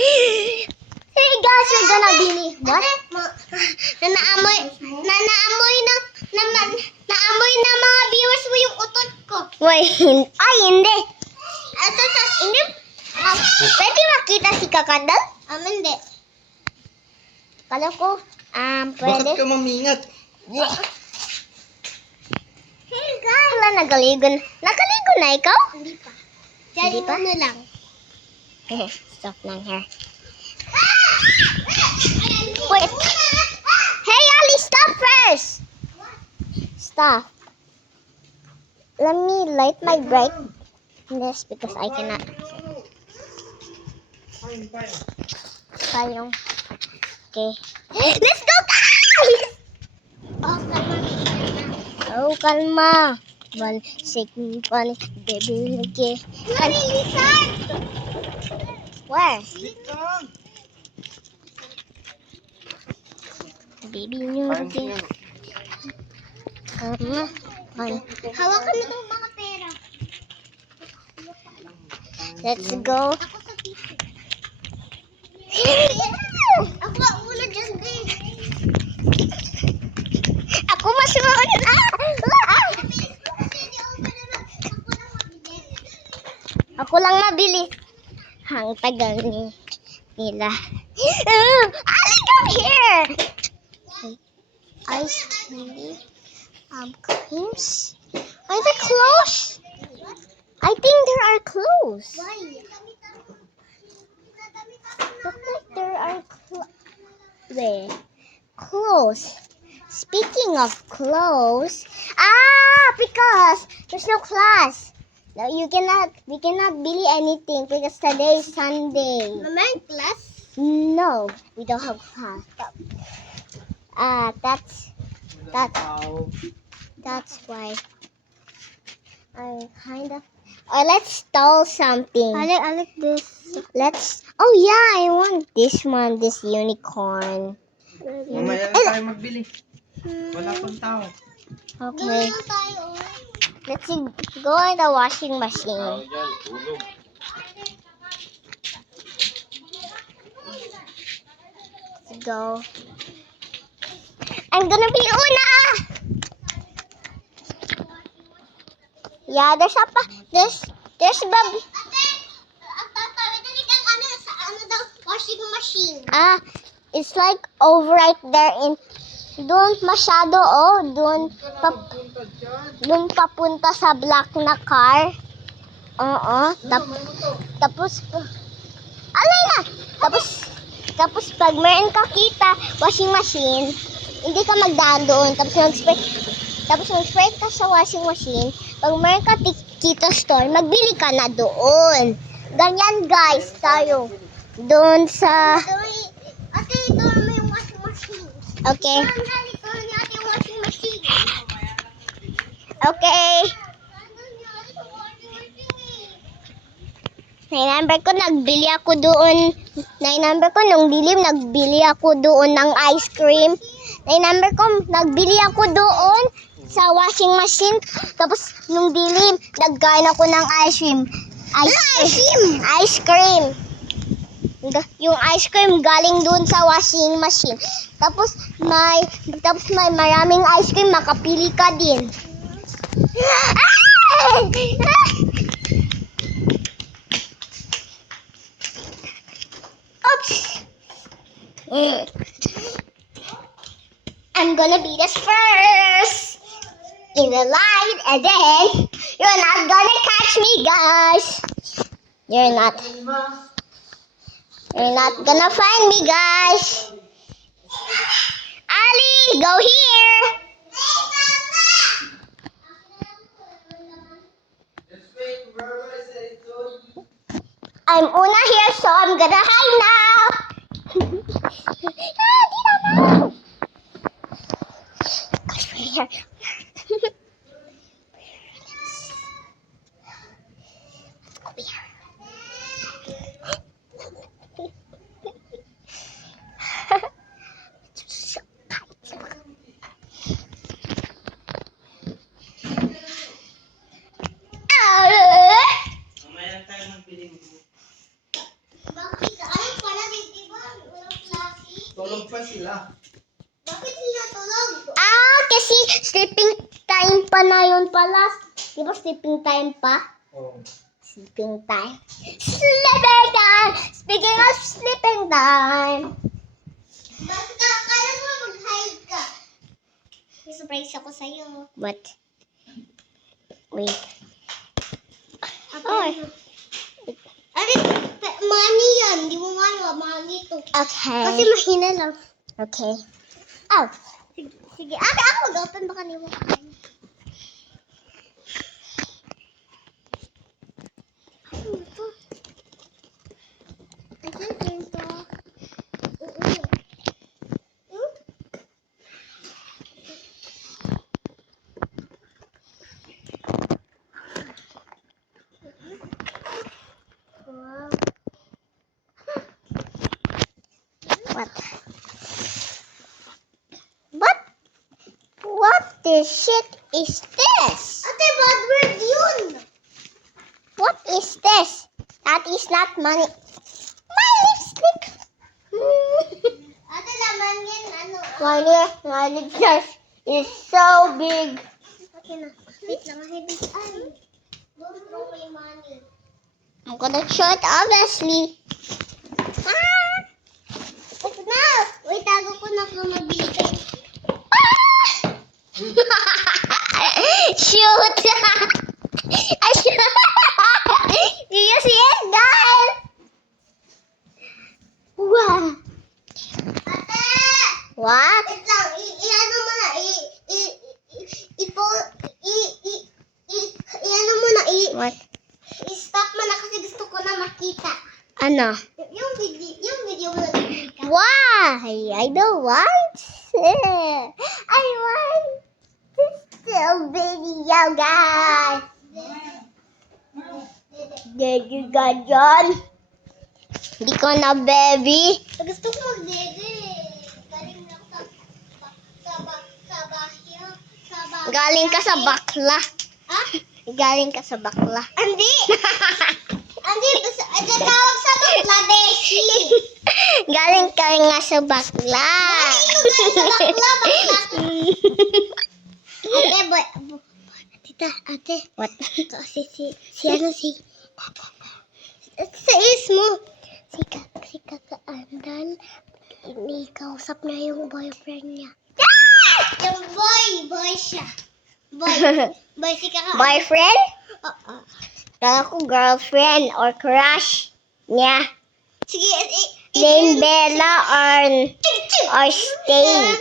Hey guys, we're gonna bili. What? Naamoy na mga viewers mo yung utot ko. Wait, ay hindi. Hindi. Pwede makita si Kakandal? Hindi. Kala ko, pwede. Bakit ka mamingat? Hey guys! Wala, nagaligo na ikaw? Hindi pa. Hindi pa? Na lang. Stop lang here. Wait. Hey Ali, stop first! Stop. Let me light my brightness because I cannot. Fine. Okay. Let's go guys! Oh, kalma. One second, one baby, okay. Where? Baby, new okay. Hawakan mo itong mga pera. Let's go. Ako ang una dyan, babe. Ako mas mauna. Ako lang mabilis. Ang tagal nila. Ali, come here! Ice candy. Creams. Are they close? I think there are clothes. Why? Look like there are clothes. Speaking of clothes, because there's no class. No, we cannot buy anything because today is Sunday. Mama, class? No, we don't have class. That's why I'm kind of. Let's stall something. I like this. Oh yeah, I want this one, this unicorn. Mamaya na tayo magbili. Wala pang tao. Okay. Let's go in the washing machine. Let's go. I'm gonna be una. Yeah, there's Bobby. Washing machine. It's like over right there in. Doon masyado, doon papunta sa black na car. Tapos, alay na! Tapos pag meron ka kita, washing machine, hindi ka magdaan doon. Tapos mag-spray ka sa washing machine. Pag meron ka kita store, magbili ka na doon. Ganyan guys, tayo. Doon sa... Ate, doon may washing machine. Okay. Okay. Number ko, nagbili ako doon. Number ko, nung dilim, nagbili ako doon ng ice cream. Number ko, nagbili ako doon sa washing machine. Tapos, nung dilim, nagkain ako ng ice cream. Ice cream. Yung ice cream galing doon sa washing machine. Tapos may maraming ice cream, makapili ka din. Oops. I'm gonna be this first in the line, and then you're not gonna catch me, guys. You're not gonna find me, guys. Ali, go here. I'm una here, so I'm gonna hide now. Dito na. Guys, we're here. Over here. Mamaya na tayo magbili. Bakit? Ano pa ba sila? Bakit sila tulog? Kasi sleeping time pa na yun pala. Di ba sleeping time pa? Oo. Sleeping time. Sleeping time! Speaking of sleeping time. Basta kaya mo mag-hide ka. May surprise ako sa'yo. What? Wait. Oh. Money yan. Di mo nga money to. Okay. Kasi mahina lang. Okay. Oh. Sige. Ako mag-open baka ni mo. Ano ito? Ayan ito. Wow. What the shit is this? Ate, bad word yun. What is this? That is not money. My lipstick. Ate, laman yan, ano? My lipstick is so big. Okay na. Wait lang, ay. Don't throw my money. I'm gonna show it, obviously. Ito na. Wait, tago ko na kung mabili kayo. Shoot! I shoot! Do you see it, guys? Wow! Ate! What? Wait lang, i-ano mo na, What? I-stop mo na kasi gusto ko na makita. Ano? Yung video mo na makita. Why? I don't want it. I want this video, guys. Did you got John? Hindi ko na, baby. Gusto ko mag-dede. Galing lang Galing ka sa bakla. Ha? Galing ka sa bakla. Hindi. Hindi, tawag sa Bangladeshi. Galing ka nga sa bakla. Galing sa bakla. Ate. What? Kasi sa mo. Si Kakaandan, kausap na yung boyfriend niya. Yung boy siya. Boy si Kakaandan. Boyfriend? Oo. Kala ko girlfriend or crush niya. Sige, name Bella or Steak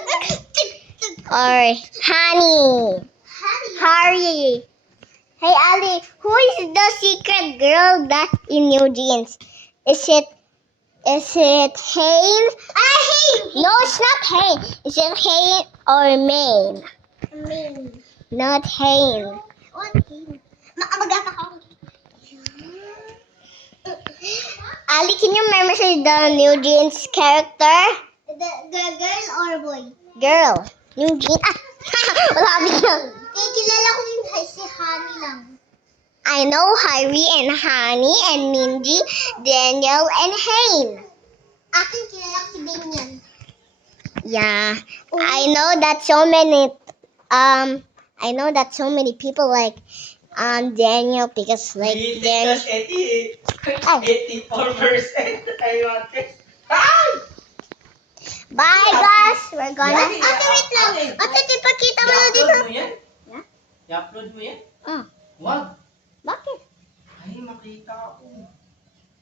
or Honey. Harry. Hey Ali, who is the secret girl that in New Jeans? Is it Hayne? Hayne. No, it's not Hayne. Is it Hayne or Maine? Maine. Not Hayne. What Hayne? Mag-atak ako. Ali, can you remember the New Jeans character? The girl or boy? Girl. New Jeans. Wala din. Kilala ko din si Honey lang. I know Harry and Honey and Minji, Daniel and Hayne. Akin kilala ko si Binyan. Yeah. I know that so many people like Daniel because like Daniel. 84%. Bye guys, we're gonna. Ate, wait lang. Ate, pakita mo na dito. I-upload mo yan? Yeah? I-upload mo yan? Oh. Wag. Bakit? Ay, makita ako.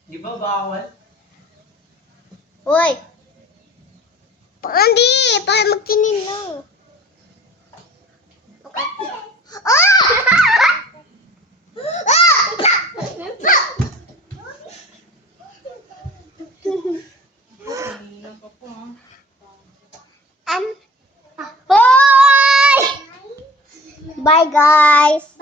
Di ba bawal? Hoy. Hindi, para magtinin lang. Oh! Hoy! Bye guys.